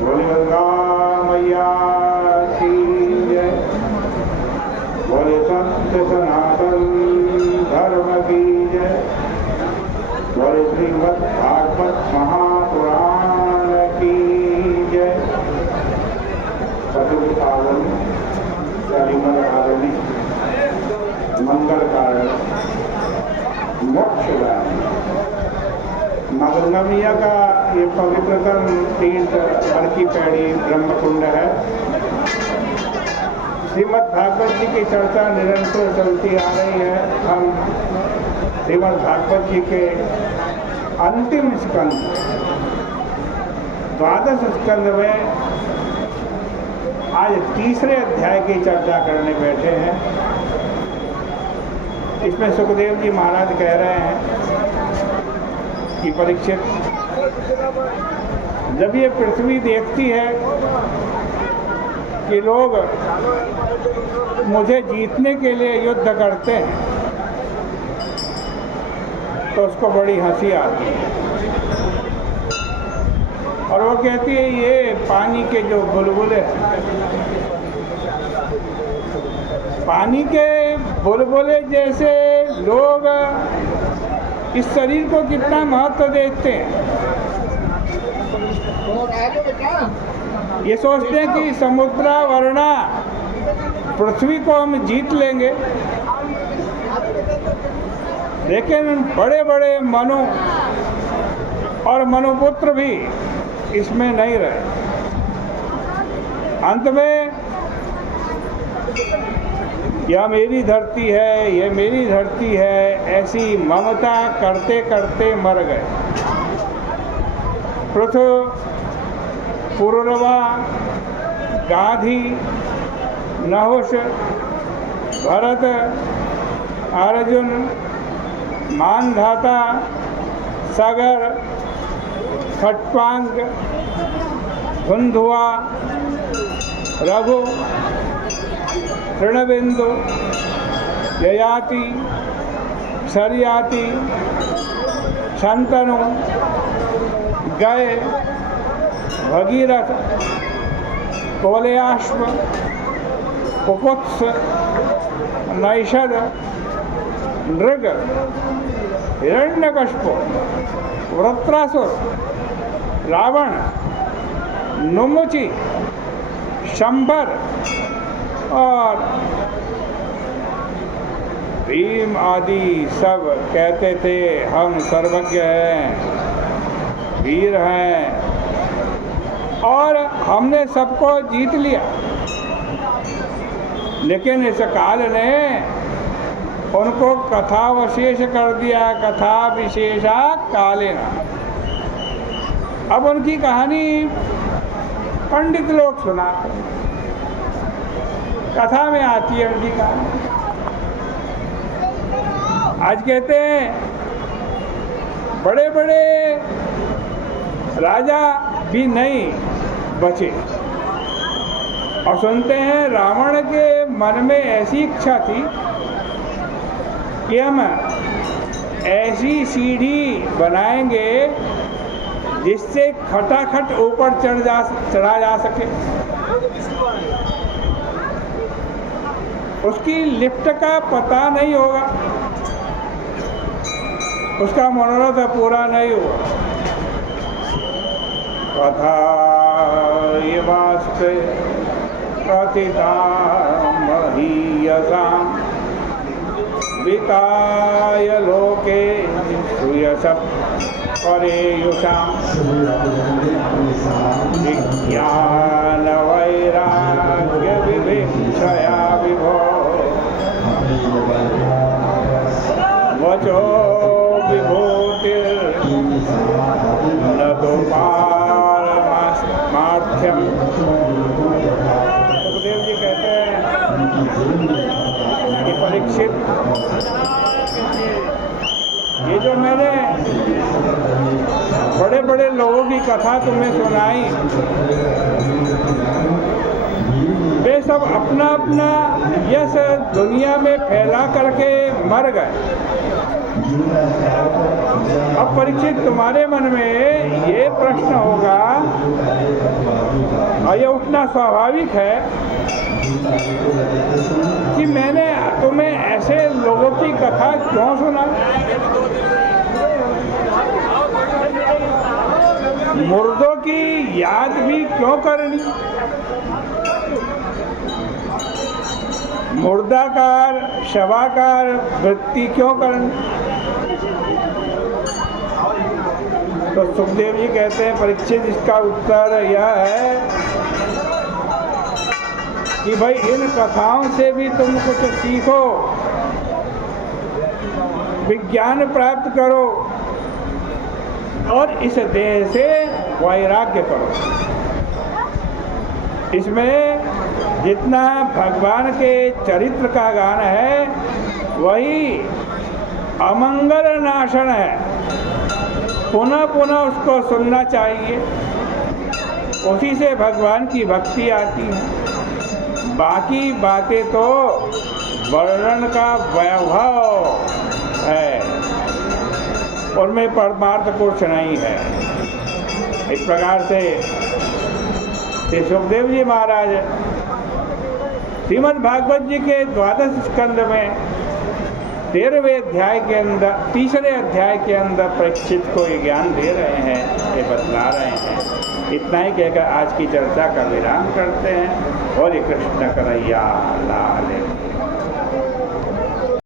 बोले गंगा मैया की जय। बोले सत्य सनातन धर्म की जय। बोले श्रीमद् भागवत महापुराण की जय। सतयुग पावन श्रीमद् आदरणीय मंगल कारण मोक्षदायी माँ गंगा मैया का ये पवित्रतम तीर्थ बड़की पैड़ी ब्रह्मकुंड है। श्रीमद् भागवत जी की चर्चा निरंतर चलती आ रही है। हम श्रीमद् भागवत जी के अंतिम स्कंद 12 स्कंद में आज तीसरे अध्याय की चर्चा करने बैठे हैं। इसमें सुखदेव जी महाराज कह रहे हैं कि परीक्षित, जब ये पृथ्वी देखती है कि लोग मुझे जीतने के लिए युद्ध करते हैं तो उसको बड़ी हंसी आती है और वो कहती है ये पानी के जो बुलबुले हैं, पानी के बुलबुले जैसे लोग इस शरीर को कितना महत्व देते हैं। ये सोचते हैं कि समुद्र वरना पृथ्वी को हम जीत लेंगे, लेकिन बड़े बड़े मनु और मनुपुत्र भी इसमें नहीं रहे। अंत में यह मेरी धरती है, यह मेरी धरती है, ऐसी ममता करते करते मर गए। पृथु, पुरुरवा, गाधी, नहुष, भरत, अर्जुन, मानधाता, सागर, खट्वांग, धुंधुआ, रघु, तृणबिंदु, ययाति, शर्याति, शंतनु, गय, भगीरथ, कोलयाश्व, कुकुत्स, नैषद, नृग, हिरण्यकश्यप, वृत्रासुर, रावण, नुमुचि, शंबर और भीम आदि सब कहते थे हम सर्वज्ञ हैं, वीर हैं और हमने सबको जीत लिया। लेकिन इस काल ने उनको कथावशेष कर दिया, कथा विशेषा कालेना। अब उनकी कहानी पंडित लोग सुनाते हैं, कथा में आती है उनकी कहानी। आज कहते हैं बड़े बड़े राजा भी नहीं बचे और सुनते हैं रावण के मन में ऐसी इच्छा थी कि हम ऐसी सीढ़ी बनाएंगे जिससे खटाखट ऊपर चढ़ा जा सके। उसकी लिफ्ट का पता नहीं होगा, उसका मनोरथ पूरा नहीं हुआ। कथा ये वास्ते कथिता महीयसां विताय लोके सुयशः परेयुषां विज्ञान वैराग्य विभिक्षया विभो वचो विभूतिर् न तो पारमार्थ्यम। सुखदेव जी कहते हैं कि परीक्षित, ये जो मैंने बड़े बड़े लोगों की कथा तुम्हें सुनाई, वे सब अपना अपना यश दुनिया में फैला करके मर गए। अब परीक्षित, तुम्हारे मन में ये प्रश्न होगा और ये उतना स्वाभाविक है कि मैंने तुम्हें ऐसे लोगों की कथा क्यों सुना, मुर्दों की याद भी क्यों करनी, मुर्दाकार शवाकार वृत्ति क्यों करनी। तो सुखदेव जी कहते हैं परीक्षित, इसका उत्तर यह है कि भाई इन कथाओं से भी तुम कुछ सीखो, विज्ञान प्राप्त करो और इस देह से वैराग्य करो। इसमें जितना भगवान के चरित्र का गान है वही अमंगल नाशन है, पुनः पुनः उसको सुनना चाहिए, उसी से भगवान की भक्ति आती है। बाकी बातें तो वर्णन का वैभव है, उनमें परमार्थ कुछ नहीं है। इस प्रकार से श्री सुखदेव जी महाराज श्रीमद् भागवत जी के 12वें स्कंद में 13वें अध्याय के अंदर, तीसरे अध्याय के अंदर परीक्षित को ये ज्ञान दे रहे हैं, ये बतला रहे हैं। इतना ही कहकर आज की चर्चा का विराम करते हैं। और कृष्ण कन्हैया लाल।